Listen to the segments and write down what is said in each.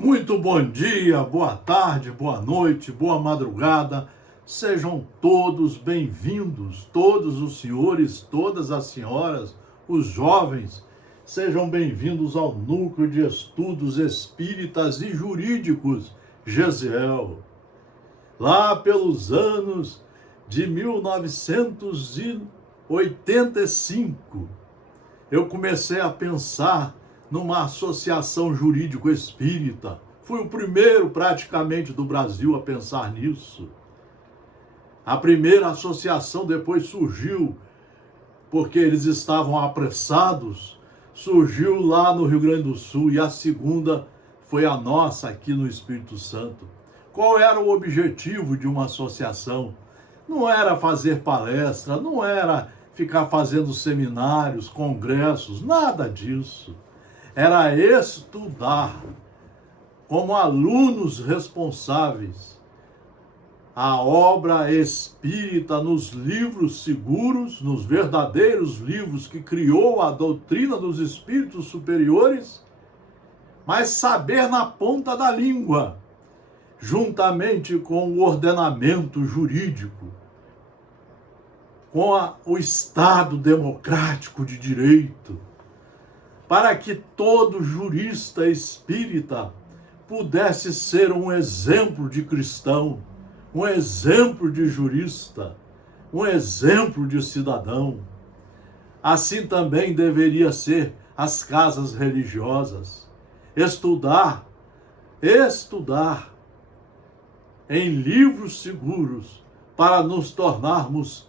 Muito bom dia, boa tarde, boa noite, boa madrugada. Sejam todos bem-vindos, todos os senhores, todas as senhoras, os jovens. Sejam bem-vindos ao Núcleo de Estudos Espíritas e Jurídicos, Gesiel. Lá pelos anos de 1985, eu comecei a pensar numa associação jurídico-espírita. Fui o primeiro, praticamente, do Brasil a pensar nisso. A primeira associação depois surgiu, porque eles estavam apressados, surgiu lá no Rio Grande do Sul, e a segunda foi a nossa aqui no Espírito Santo. Qual era o objetivo de uma associação? Não era fazer palestra, não era ficar fazendo seminários, congressos, nada disso. Era estudar, como alunos responsáveis, a obra espírita nos livros seguros, nos verdadeiros livros que criou a doutrina dos espíritos superiores, mas saber na ponta da língua, juntamente com o ordenamento jurídico, com o Estado democrático de direito, para que todo jurista espírita pudesse ser um exemplo de cristão, um exemplo de jurista, um exemplo de cidadão. Assim também deveria ser as casas religiosas. Estudar em livros seguros para nos tornarmos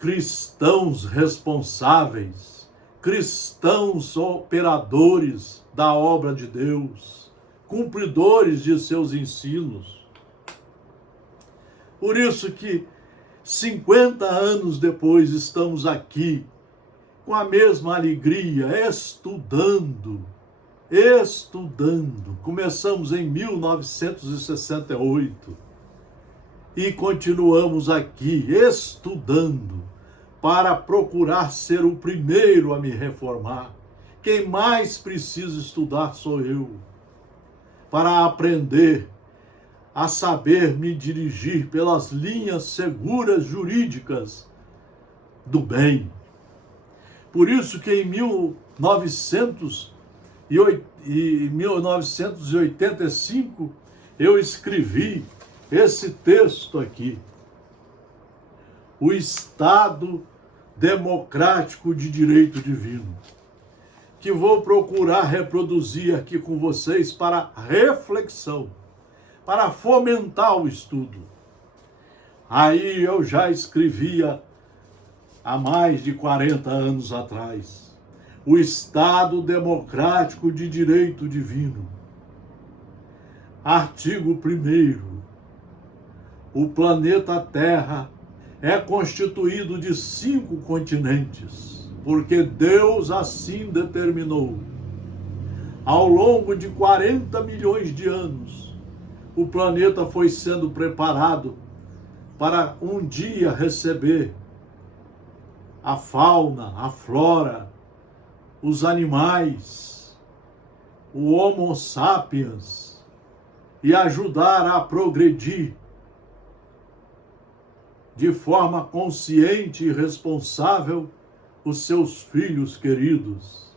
cristãos responsáveis, cristãos operadores da obra de Deus, cumpridores de seus ensinos. Por isso que 50 anos depois estamos aqui com a mesma alegria, estudando. Começamos em 1968 e continuamos aqui estudando, para procurar ser o primeiro a me reformar. Quem mais precisa estudar sou eu, para aprender a saber me dirigir pelas linhas seguras jurídicas do bem. Por isso que em 1985 eu escrevi esse texto aqui: o Estado democrático de direito divino, que vou procurar reproduzir aqui com vocês para reflexão, para fomentar o estudo. Aí eu já escrevia há mais de 40 anos atrás: o Estado democrático de direito divino. Artigo 1º. O planeta Terra é constituído de 5 continentes, porque Deus assim determinou. Ao longo de 40 milhões de anos, o planeta foi sendo preparado para um dia receber a fauna, a flora, os animais, o Homo sapiens, e ajudar a progredir de forma consciente e responsável os seus filhos queridos.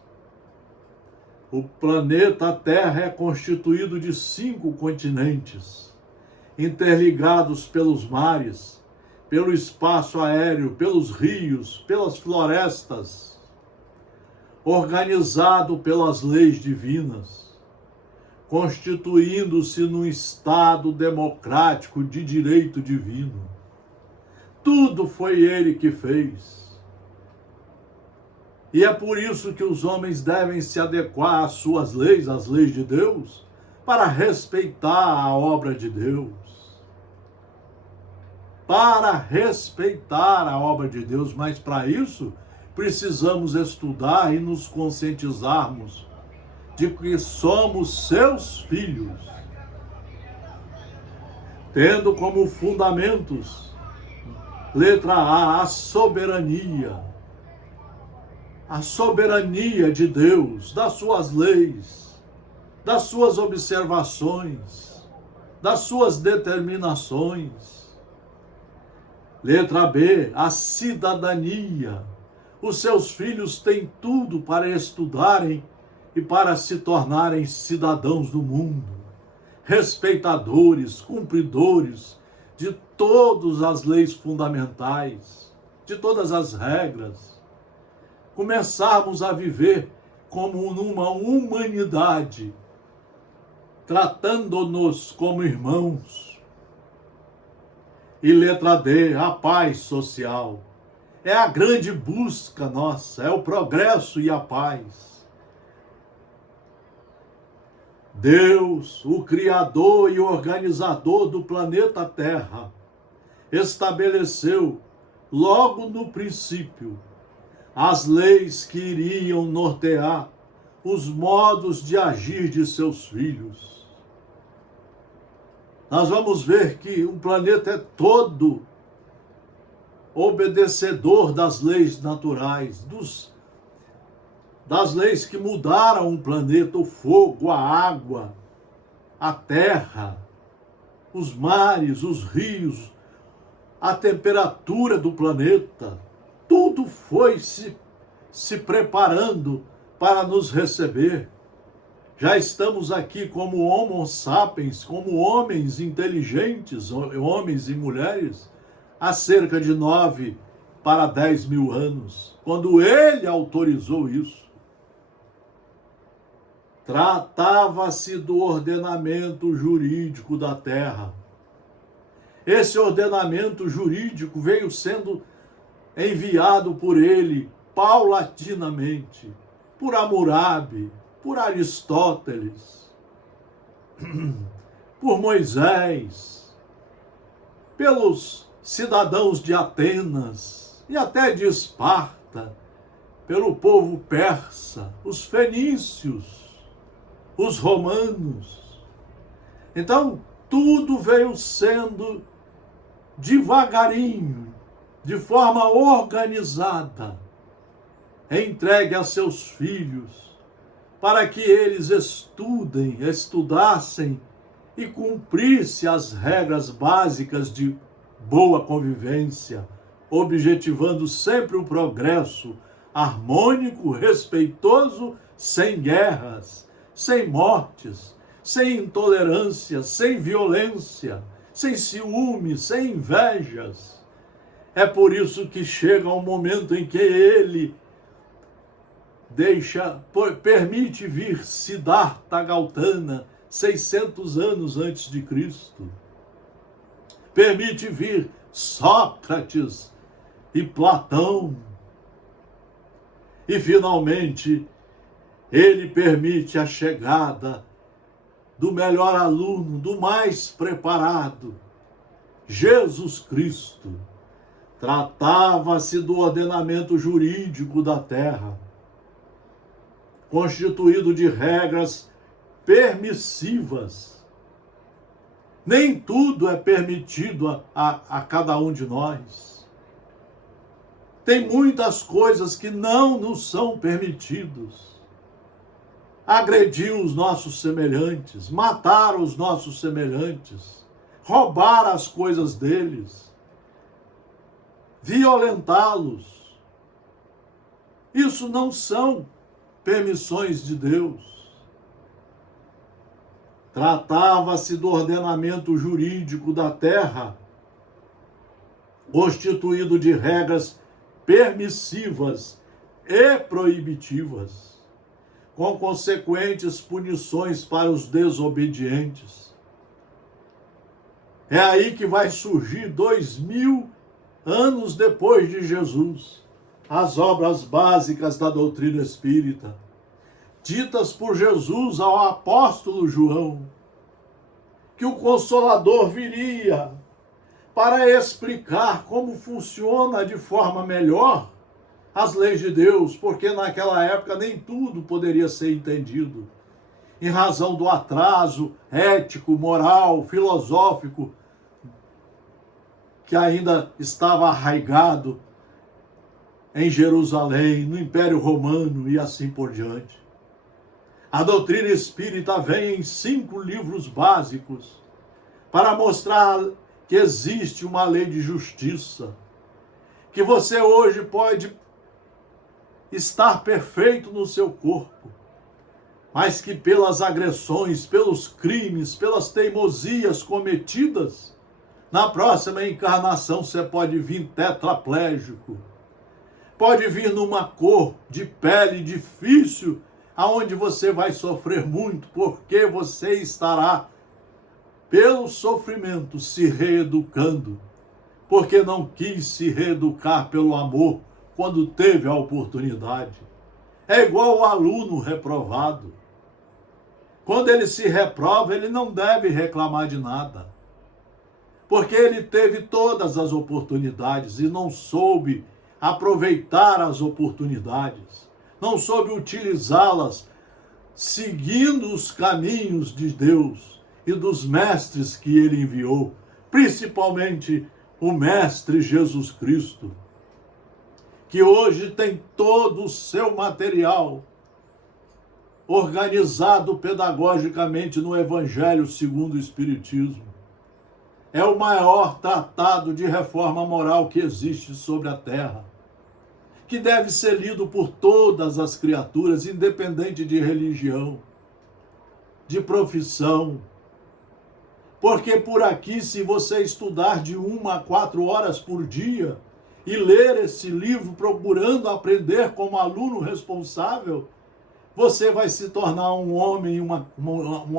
O planeta Terra é constituído de 5 continentes, interligados pelos mares, pelo espaço aéreo, pelos rios, pelas florestas, organizado pelas leis divinas, constituindo-se num Estado democrático de direito divino. Tudo foi ele que fez. E é por isso que os homens devem se adequar às suas leis, às leis de Deus, para respeitar a obra de Deus. Para respeitar a obra de Deus, mas para isso precisamos estudar e nos conscientizarmos de que somos seus filhos, tendo como fundamentos: letra A, a soberania de Deus, das suas leis, das suas observações, das suas determinações. Letra B, a cidadania. Os seus filhos têm tudo para estudarem e para se tornarem cidadãos do mundo, respeitadores, cumpridores de todas as leis fundamentais, de todas as regras. Começarmos a viver como numa humanidade, tratando-nos como irmãos. E letra D, a paz social. É a grande busca nossa, é o progresso e a paz. Deus, o Criador e organizador do planeta Terra, estabeleceu logo no princípio as leis que iriam nortear os modos de agir de seus filhos. Nós vamos ver que o planeta é todo obedecedor das leis naturais, das leis que mudaram o planeta, o fogo, a água, a terra, os mares, os rios, a temperatura do planeta. Tudo foi se preparando para nos receber. Já estamos aqui como Homo sapiens, como homens inteligentes, homens e mulheres, há cerca de 9 para 10 mil anos, quando ele autorizou isso. Tratava-se do ordenamento jurídico da Terra. Esse ordenamento jurídico veio sendo enviado por ele paulatinamente, por Hammurabi, por Aristóteles, por Moisés, pelos cidadãos de Atenas e até de Esparta, pelo povo persa, os fenícios, os romanos. Então, tudo veio sendo devagarinho, de forma organizada, entregue a seus filhos, para que eles estudassem e cumprissem as regras básicas de boa convivência, objetivando sempre o progresso harmônico, respeitoso, sem guerras, sem mortes, sem intolerância, sem violência, sem ciúme, sem invejas. É por isso que chega um momento em que ele permite vir Siddhartha Gautama, 600 anos antes de Cristo. Permite vir Sócrates e Platão. E, finalmente, ele permite a chegada do melhor aluno, do mais preparado, Jesus Cristo. Tratava-se do ordenamento jurídico da Terra, constituído de regras permissivas. Nem tudo é permitido a cada um de nós. Tem muitas coisas que não nos são permitidas. Agredir os nossos semelhantes, matar os nossos semelhantes, roubar as coisas deles, violentá-los. Isso não são permissões de Deus. Tratava-se do ordenamento jurídico da Terra, constituído de regras permissivas e proibitivas, com consequentes punições para os desobedientes. É aí que vai surgir 2000 anos depois de Jesus, as obras básicas da doutrina espírita, ditas por Jesus ao apóstolo João, que o Consolador viria para explicar como funciona de forma melhor as leis de Deus, porque naquela época nem tudo poderia ser entendido, em razão do atraso ético, moral, filosófico, que ainda estava arraigado em Jerusalém, no Império Romano e assim por diante. A doutrina espírita vem em 5 livros básicos para mostrar que existe uma lei de justiça, que você hoje pode estar perfeito no seu corpo, mas que pelas agressões, pelos crimes, pelas teimosias cometidas, na próxima encarnação você pode vir tetraplégico, pode vir numa cor de pele difícil, aonde você vai sofrer muito, porque você estará, pelo sofrimento, se reeducando, porque não quis se reeducar pelo amor quando teve a oportunidade. É igual o aluno reprovado. Quando ele se reprova, ele não deve reclamar de nada, porque ele teve todas as oportunidades e não soube aproveitar as oportunidades, não soube utilizá-las, seguindo os caminhos de Deus e dos mestres que ele enviou, principalmente o Mestre Jesus Cristo, que hoje tem todo o seu material organizado pedagogicamente no Evangelho segundo o Espiritismo. É o maior tratado de reforma moral que existe sobre a Terra, que deve ser lido por todas as criaturas, independente de religião, de profissão. Porque por aqui, se você estudar de 1 a 4 horas por dia e ler esse livro procurando aprender como aluno responsável, você vai se tornar um homem e uma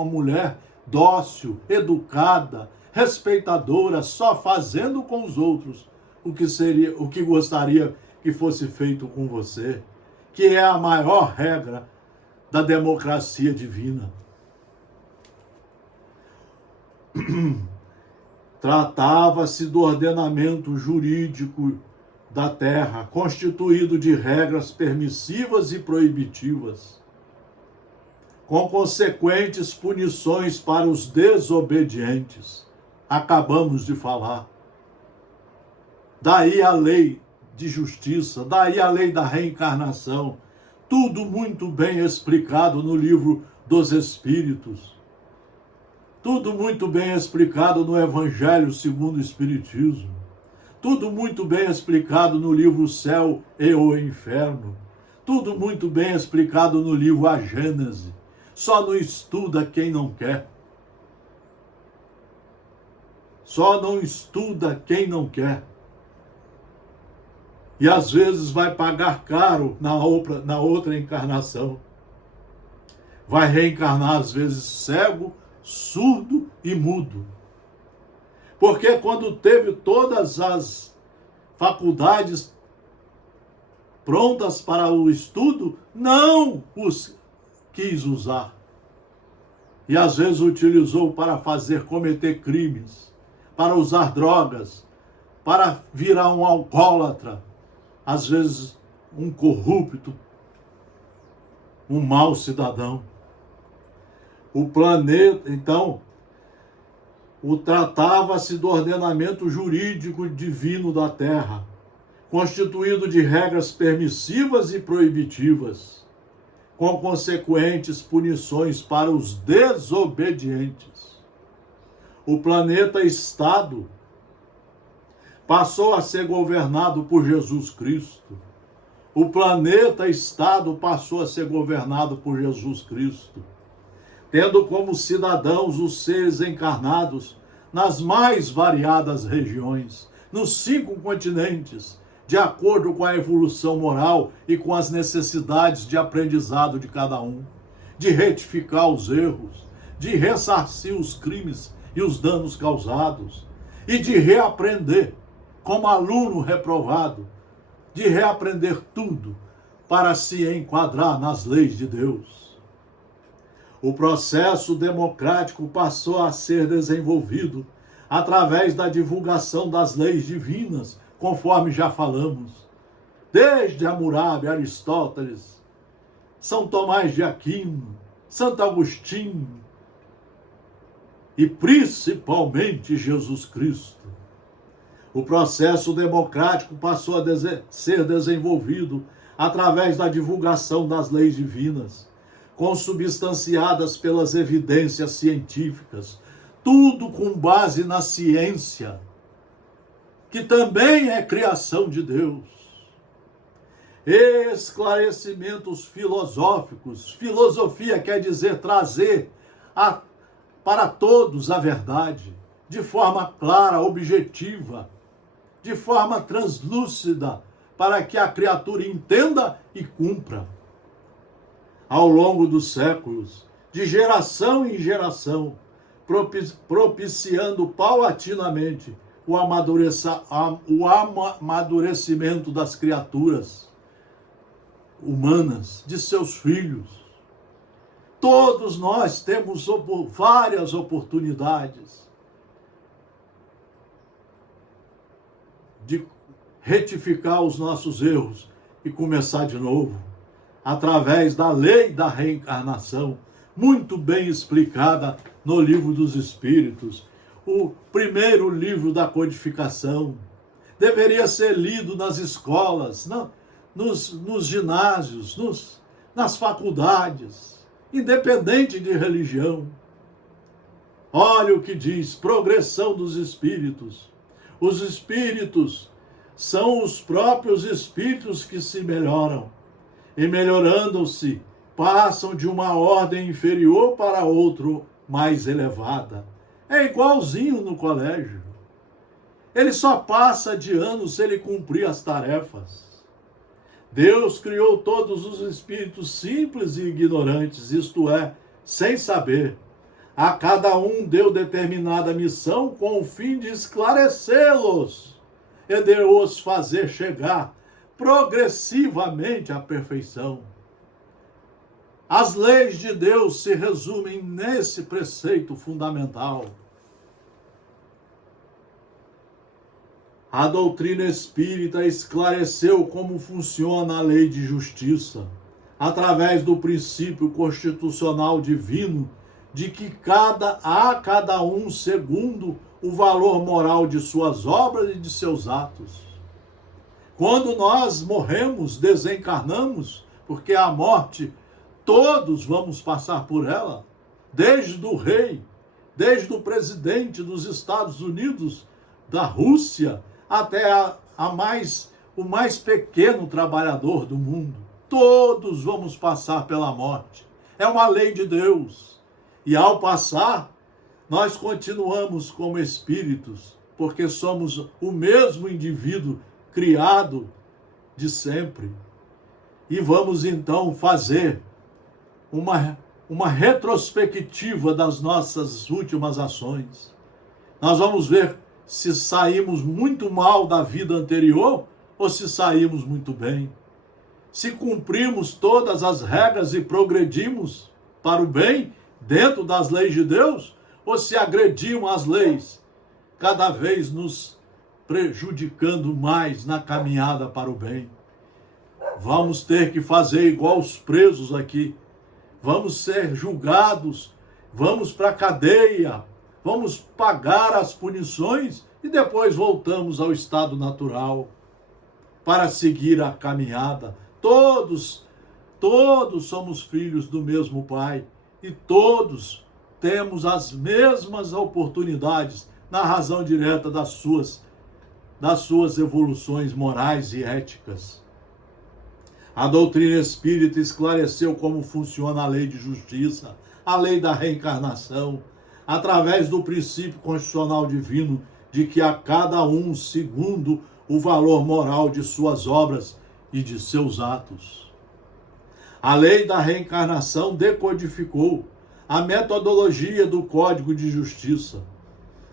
mulher dócil, educada, respeitadora, só fazendo com os outros o que gostaria que fosse feito com você, que é a maior regra da democracia divina. Tratava-se do ordenamento jurídico da terra, constituído de regras permissivas e proibitivas, com consequentes punições para os desobedientes. Acabamos de falar. Daí a lei de justiça, daí a lei da reencarnação, tudo muito bem explicado no livro dos Espíritos, tudo muito bem explicado no Evangelho segundo o Espiritismo, tudo muito bem explicado no livro O Céu e o Inferno, tudo muito bem explicado no livro A Gênese. Só não estuda quem não quer. Só não estuda quem não quer. E às vezes vai pagar caro na outra encarnação. Vai reencarnar às vezes cego, surdo e mudo. Porque quando teve todas as faculdades prontas para o estudo, não os quis usar. E às vezes utilizou para cometer crimes, para usar drogas, para virar um alcoólatra, às vezes um corrupto, um mau cidadão. O planeta, então, tratava-se do ordenamento jurídico divino da Terra, constituído de regras permissivas e proibitivas, com consequentes punições para os desobedientes. O planeta-estado passou a ser governado por Jesus Cristo. O planeta-estado passou a ser governado por Jesus Cristo, tendo como cidadãos os seres encarnados nas mais variadas regiões, nos 5 continentes, de acordo com a evolução moral e com as necessidades de aprendizado de cada um, de retificar os erros, de ressarcir os crimes e os danos causados, e de reaprender, como aluno reprovado, de reaprender tudo para se enquadrar nas leis de Deus. O processo democrático passou a ser desenvolvido através da divulgação das leis divinas, conforme já falamos, desde Hammurabi, Aristóteles, São Tomás de Aquino, Santo Agostinho e principalmente Jesus Cristo. O processo democrático passou a ser desenvolvido através da divulgação das leis divinas, consubstanciadas pelas evidências científicas, tudo com base na ciência, que também é criação de Deus. Esclarecimentos filosóficos. Filosofia quer dizer trazer para todos a verdade, de forma clara, objetiva, de forma translúcida, para que a criatura entenda e cumpra. Ao longo dos séculos, de geração em geração, propiciando paulatinamente o amadurecimento das criaturas humanas, de seus filhos. Todos nós temos várias oportunidades de retificar os nossos erros e começar de novo, através da lei da reencarnação, muito bem explicada no Livro dos Espíritos, o primeiro livro da codificação. Deveria ser lido nas escolas, nos ginásios, nas faculdades, independente de religião. Olha o que diz: progressão dos espíritos. Os espíritos são os próprios espíritos que se melhoram, e melhorando-se, passam de uma ordem inferior para outra mais elevada. É igualzinho no colégio. Ele só passa de ano se ele cumprir as tarefas. Deus criou todos os espíritos simples e ignorantes, isto é, sem saber. A cada um deu determinada missão com o fim de esclarecê-los e de os fazer chegar progressivamente à perfeição. As leis de Deus se resumem nesse preceito fundamental. A doutrina espírita esclareceu como funciona a lei de justiça, através do princípio constitucional divino de que cada um segundo o valor moral de suas obras e de seus atos. Quando nós morremos, desencarnamos, porque a morte, todos vamos passar por ela, desde o rei, desde o presidente dos Estados Unidos, da Rússia, até o mais pequeno trabalhador do mundo. Todos vamos passar pela morte. É uma lei de Deus. E ao passar, nós continuamos como espíritos, porque somos o mesmo indivíduo criado de sempre. E vamos então fazer uma retrospectiva das nossas últimas ações. Nós vamos ver se saímos muito mal da vida anterior ou se saímos muito bem. Se cumprimos todas as regras e progredimos para o bem dentro das leis de Deus, ou se agredimos as leis, cada vez nos prejudicando mais na caminhada para o bem. Vamos ter que fazer igual os presos aqui. Vamos ser julgados, vamos para a cadeia, vamos pagar as punições e depois voltamos ao estado natural para seguir a caminhada. Todos somos filhos do mesmo Pai e todos temos as mesmas oportunidades na razão direta das suas evoluções morais e éticas. A doutrina espírita esclareceu como funciona a lei de justiça, a lei da reencarnação, através do princípio constitucional divino de que a cada um segundo o valor moral de suas obras e de seus atos. A lei da reencarnação decodificou a metodologia do Código de Justiça,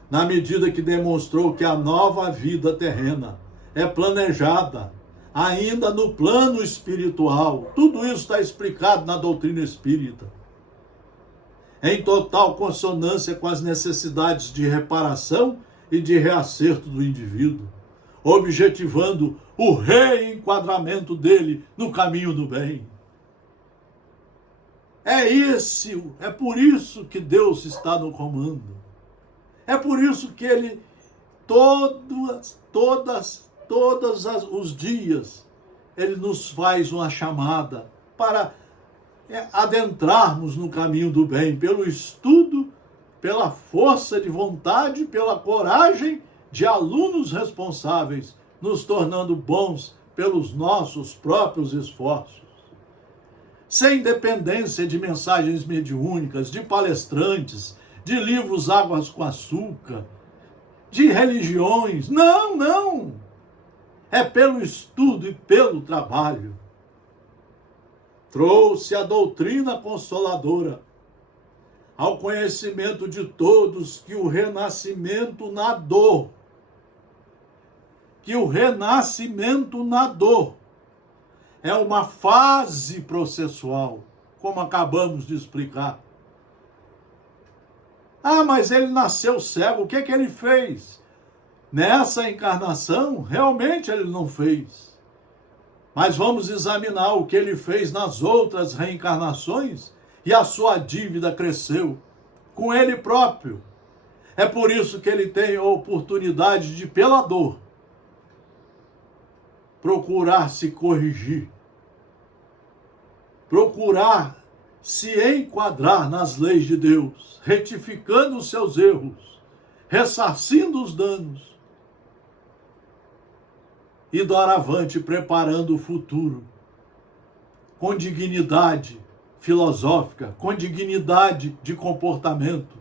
na medida que demonstrou que a nova vida terrena é planejada ainda no plano espiritual. Tudo isso está explicado na doutrina espírita, em total consonância com as necessidades de reparação e de reacerto do indivíduo, objetivando o reenquadramento dele no caminho do bem. É por isso que Deus está no comando. É por isso que Ele, todos os dias, Ele nos faz uma chamada para adentrarmos no caminho do bem, pelo estudo, pela força de vontade, pela coragem de alunos responsáveis, nos tornando bons pelos nossos próprios esforços. Sem dependência de mensagens mediúnicas, de palestrantes, de livros águas com açúcar, de religiões. Não, não! É pelo estudo e pelo trabalho. Trouxe a doutrina consoladora ao conhecimento de todos que o renascimento na dor, é uma fase processual, como acabamos de explicar. Ah, mas ele nasceu cego, o que ele fez? Nessa encarnação, realmente ele não fez. Mas vamos examinar o que ele fez nas outras reencarnações e a sua dívida cresceu com ele próprio. É por isso que ele tem a oportunidade de, pela dor, procurar se corrigir, procurar se enquadrar nas leis de Deus, retificando os seus erros, ressarcindo os danos e doravante preparando o futuro com dignidade filosófica, com dignidade de comportamento,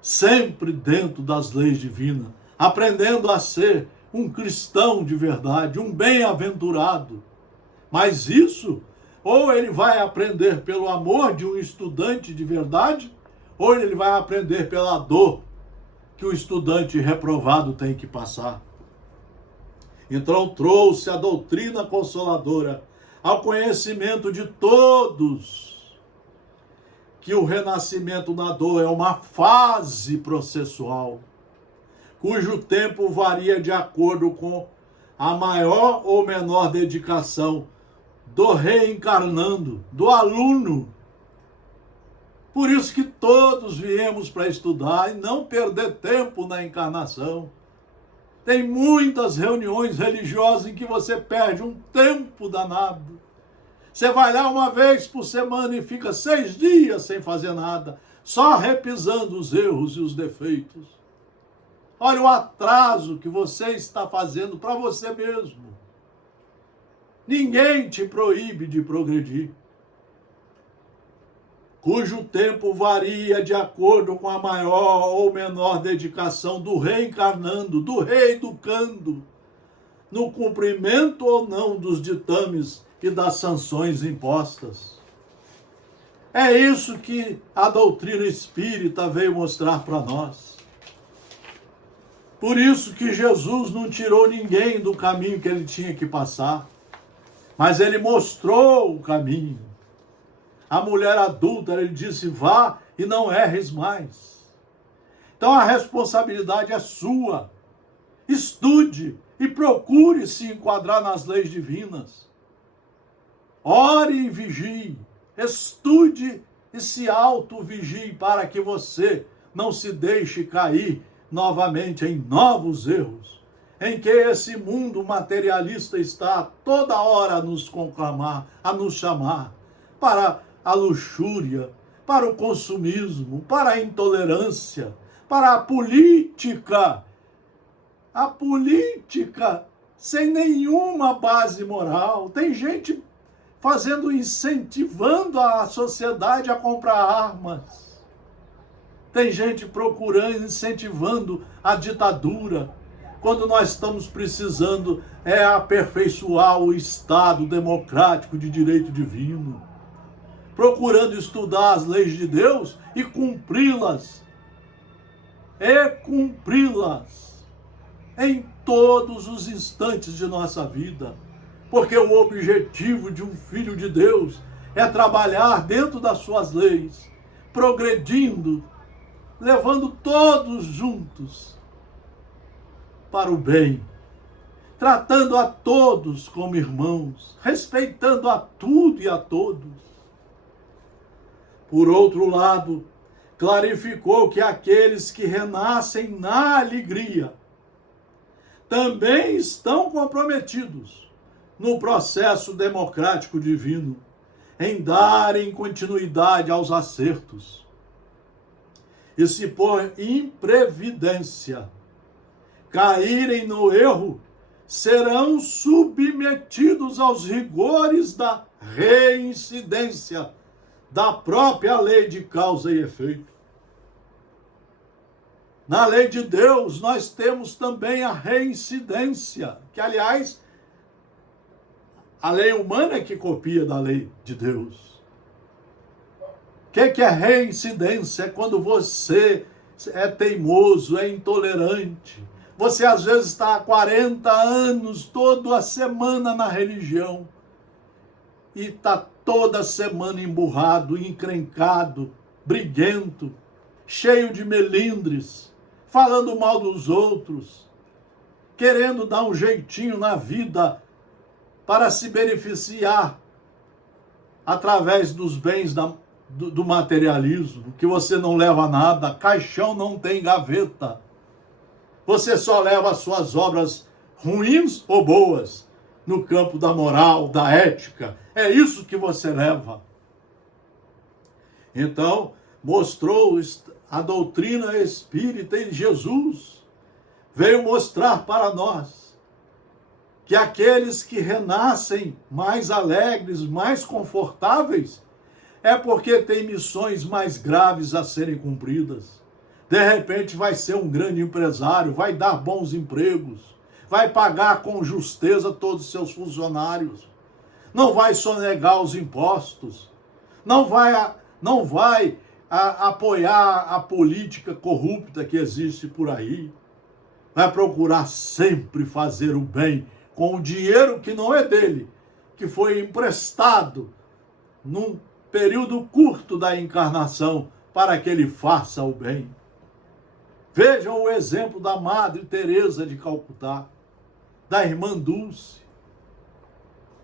sempre dentro das leis divinas, aprendendo a ser um cristão de verdade, um bem-aventurado. Mas isso, ou ele vai aprender pelo amor de um estudante de verdade, ou ele vai aprender pela dor que o estudante reprovado tem que passar. Então trouxe a doutrina consoladora ao conhecimento de todos que o renascimento na dor é uma fase processual, cujo tempo varia de acordo com a maior ou menor dedicação do reencarnando, do aluno. Por isso que todos viemos para estudar e não perder tempo na encarnação. Tem muitas reuniões religiosas em que você perde um tempo danado. Você vai lá uma vez por semana e fica 6 dias sem fazer nada, só repisando os erros e os defeitos. Olha o atraso que você está fazendo para você mesmo. Ninguém te proíbe de progredir, cujo tempo varia de acordo com a maior ou menor dedicação do reencarnando, do reeducando, no cumprimento ou não dos ditames e das sanções impostas. É isso que a doutrina espírita veio mostrar para nós. Por isso que Jesus não tirou ninguém do caminho que ele tinha que passar, mas ele mostrou o caminho. A mulher adúltera, ele disse, vá e não erres mais. Então a responsabilidade é sua. Estude e procure se enquadrar nas leis divinas. Ore e vigie. Estude e se auto-vigie para que você não se deixe cair novamente em novos erros, em que esse mundo materialista está toda hora a nos conclamar, a nos chamar para a luxúria, para o consumismo, para a intolerância, para a política. A política sem nenhuma base moral. Tem gente incentivando a sociedade a comprar armas. Tem gente procurando, incentivando a ditadura, quando nós estamos precisando aperfeiçoar o Estado democrático de direito divino, procurando estudar as leis de Deus e cumpri-las. Em todos os instantes de nossa vida. Porque o objetivo de um filho de Deus é trabalhar dentro das suas leis, progredindo, levando todos juntos para o bem, tratando a todos como irmãos, respeitando a tudo e a todos. Por outro lado, clarificou que aqueles que renascem na alegria também estão comprometidos no processo democrático divino, em darem continuidade aos acertos. E se por imprevidência caírem no erro, serão submetidos aos rigores da reincidência da própria lei de causa e efeito. Na lei de Deus, nós temos também a reincidência, que, aliás, a lei humana é que copia da lei de Deus. O que é reincidência? É quando você é teimoso, é intolerante. Você às vezes está há 40 anos, toda a semana na religião, e está toda semana emburrado, encrencado, briguento, cheio de melindres, falando mal dos outros, querendo dar um jeitinho na vida para se beneficiar através dos bens do materialismo, que você não leva nada, caixão não tem gaveta. Você só leva as suas obras ruins ou boas no campo da moral, da ética. É isso que você leva. Então, mostrou a doutrina espírita em Jesus. Veio mostrar para nós que aqueles que renascem mais alegres, mais confortáveis, é porque tem missões mais graves a serem cumpridas. De repente vai ser um grande empresário, vai dar bons empregos, vai pagar com justeza todos os seus funcionários, não vai sonegar os impostos, não vai apoiar a política corrupta que existe por aí, vai procurar sempre fazer o bem com o dinheiro que não é dele, que foi emprestado num período curto da encarnação para que ele faça o bem. Vejam o exemplo da Madre Teresa de Calcutá, da Irmã Dulce.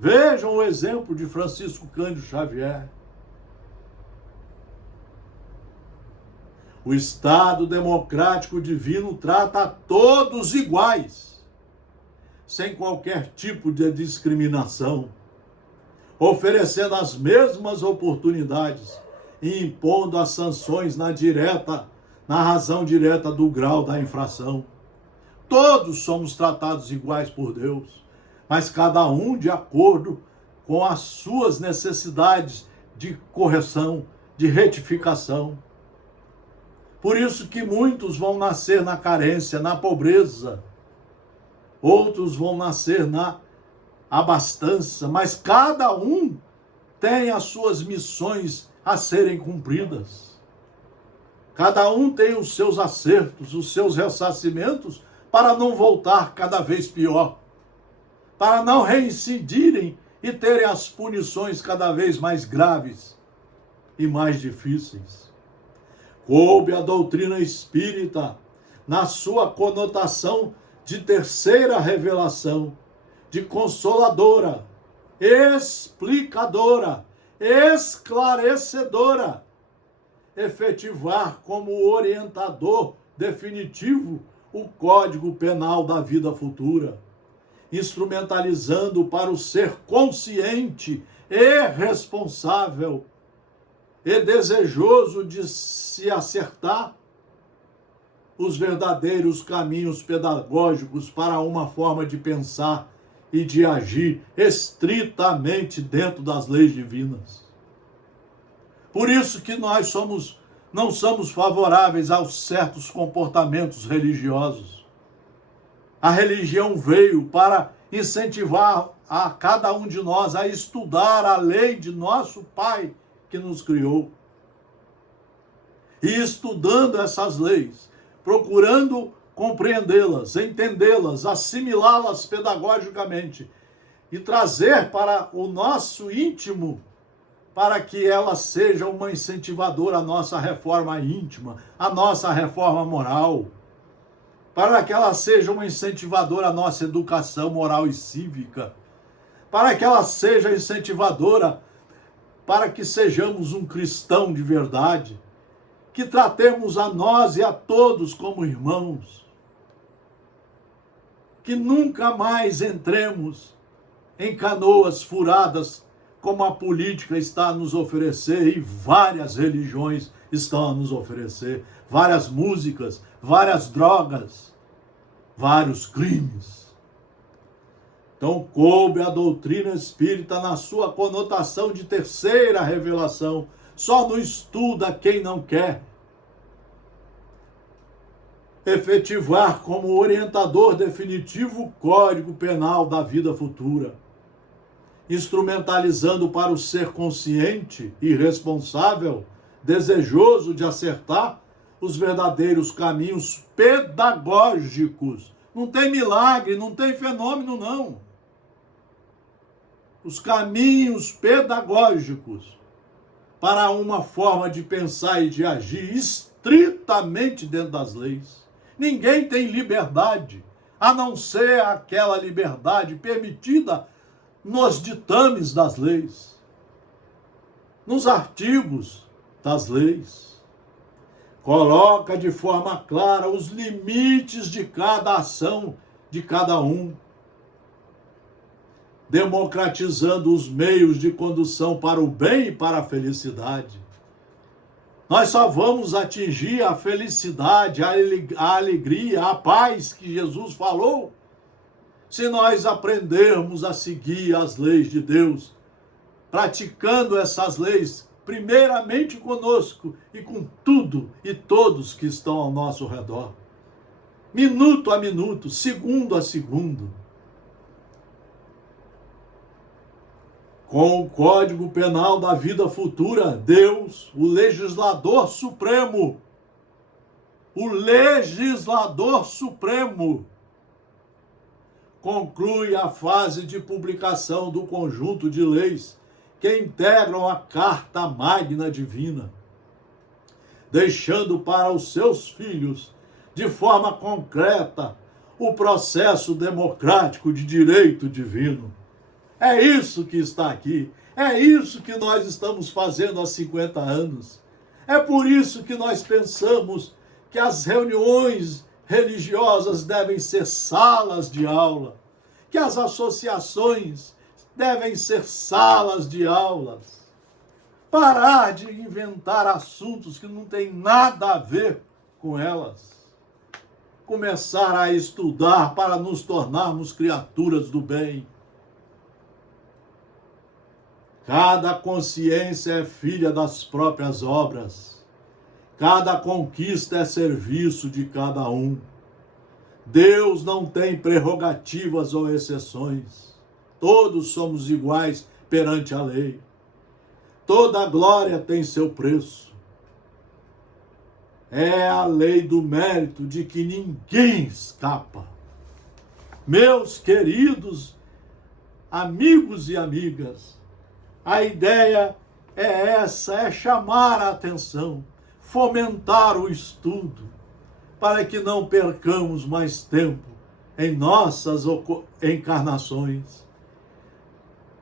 Vejam o exemplo de Francisco Cândido Xavier. O Estado democrático divino trata a todos iguais, sem qualquer tipo de discriminação, oferecendo as mesmas oportunidades e impondo as sanções na razão direta do grau da infração. Todos somos tratados iguais por Deus, mas cada um de acordo com as suas necessidades de correção, de retificação. Por isso que muitos vão nascer na carência, na pobreza, outros vão nascer na abastança, mas cada um tem as suas missões a serem cumpridas. Cada um tem os seus acertos, os seus ressarcimentos, para não voltar cada vez pior, para não reincidirem e terem as punições cada vez mais graves e mais difíceis. Coube a doutrina espírita, na sua conotação de terceira revelação, de consoladora, explicadora, esclarecedora, efetivar como orientador definitivo o Código Penal da vida futura, instrumentalizando para o ser consciente e responsável e desejoso de se acertar os verdadeiros caminhos pedagógicos para uma forma de pensar e de agir estritamente dentro das leis divinas. Por isso que nós não somos favoráveis aos certos comportamentos religiosos. A religião veio para incentivar a cada um de nós a estudar a lei de nosso Pai que nos criou. E estudando essas leis, procurando compreendê-las, entendê-las, assimilá-las pedagogicamente e trazer para o nosso íntimo, para que ela seja uma incentivadora à nossa reforma íntima, à nossa reforma moral, para que ela seja uma incentivadora à nossa educação moral e cívica, para que ela seja incentivadora para que sejamos um cristão de verdade, que tratemos a nós e a todos como irmãos, que nunca mais entremos em canoas furadas como a política está a nos oferecer e várias religiões estão a nos oferecer, várias músicas, várias drogas, vários crimes. Então, coube a doutrina espírita na sua conotação de terceira revelação. Só não estuda quem não quer. Efetivar como orientador definitivo o Código Penal da vida futura, instrumentalizando para o ser consciente e responsável, desejoso de acertar, os verdadeiros caminhos pedagógicos. Não tem milagre, não tem fenômeno, não. Os caminhos pedagógicos para uma forma de pensar e de agir estritamente dentro das leis. Ninguém tem liberdade, a não ser aquela liberdade permitida nos ditames das leis, nos artigos das leis. Coloca de forma clara os limites de cada ação de cada um, democratizando os meios de condução para o bem e para a felicidade. Nós só vamos atingir a felicidade, a alegria, a paz que Jesus falou, se nós aprendermos a seguir as leis de Deus, praticando essas leis, primeiramente conosco e com tudo e todos que estão ao nosso redor. Minuto a minuto, segundo a segundo. Com o Código Penal da vida futura, Deus, o legislador supremo, conclui a fase de publicação do conjunto de leis que integram a Carta Magna Divina, deixando para os seus filhos, de forma concreta, o processo democrático de direito divino. É isso que está aqui. É isso que nós estamos fazendo há 50 anos. É por isso que nós pensamos que as reuniões religiosas devem ser salas de aula, que as associações devem ser salas de aulas. Parar de inventar assuntos que não têm nada a ver com elas. Começar a estudar para nos tornarmos criaturas do bem. Cada consciência é filha das próprias obras. Cada conquista é serviço de cada um. Deus não tem prerrogativas ou exceções. Todos somos iguais perante a lei. Toda glória tem seu preço. É a lei do mérito de que ninguém escapa. Meus queridos amigos e amigas, a ideia é essa, é chamar a atenção, fomentar o estudo, para que não percamos mais tempo em nossas encarnações.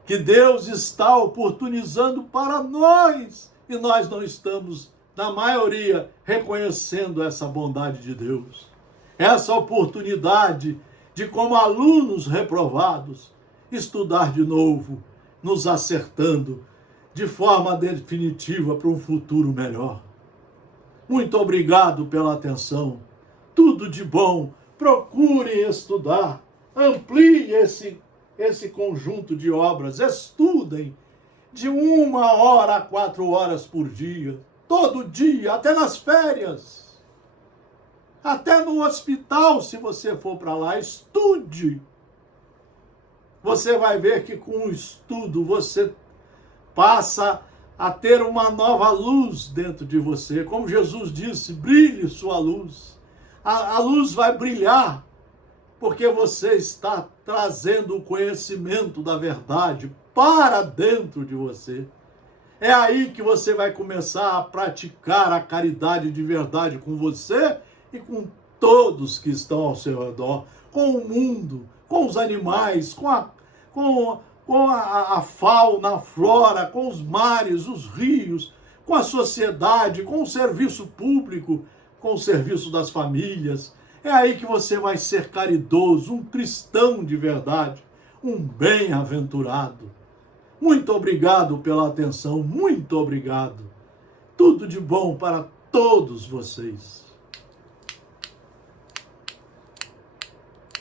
Que Deus está oportunizando para nós, e nós não estamos, na maioria, reconhecendo essa bondade de Deus. Essa oportunidade de, como alunos reprovados, estudar de novo, nos acertando de forma definitiva para um futuro melhor. Muito obrigado pela atenção. Tudo de bom. Procurem estudar. Ampliem esse conjunto de obras. Estudem de 1 hora a 4 horas por dia. Todo dia, até nas férias. Até no hospital, se você for para lá, estude. Você vai ver que com o estudo você passa a ter uma nova luz dentro de você. Como Jesus disse, brilhe sua luz. A luz vai brilhar porque você está trazendo o conhecimento da verdade para dentro de você. É aí que você vai começar a praticar a caridade de verdade com você e com todos que estão ao seu redor, com o mundo, com os animais, com a fauna, a flora, com os mares, os rios, com a sociedade, com o serviço público, com o serviço das famílias. É aí que você vai ser caridoso, um cristão de verdade, um bem-aventurado. Muito obrigado pela atenção, muito obrigado. Tudo de bom para todos vocês.